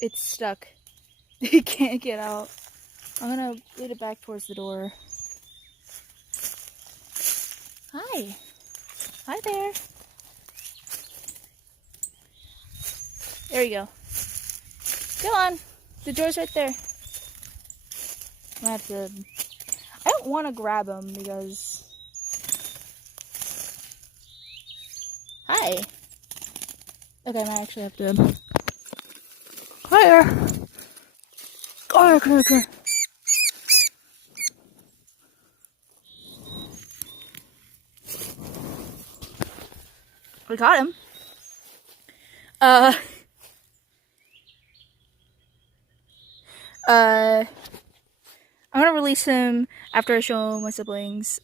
it's stuck. He can't get out. I'm gonna lead it back towards the door. Hi. Hi there. There you go. Go on. The door's right there. I'm gonna have to... I don't want to grab him because... Hi. Okay, I might actually have to... Hiya. Come here, come here, come here. We got him. I'm gonna release him after I show my siblings.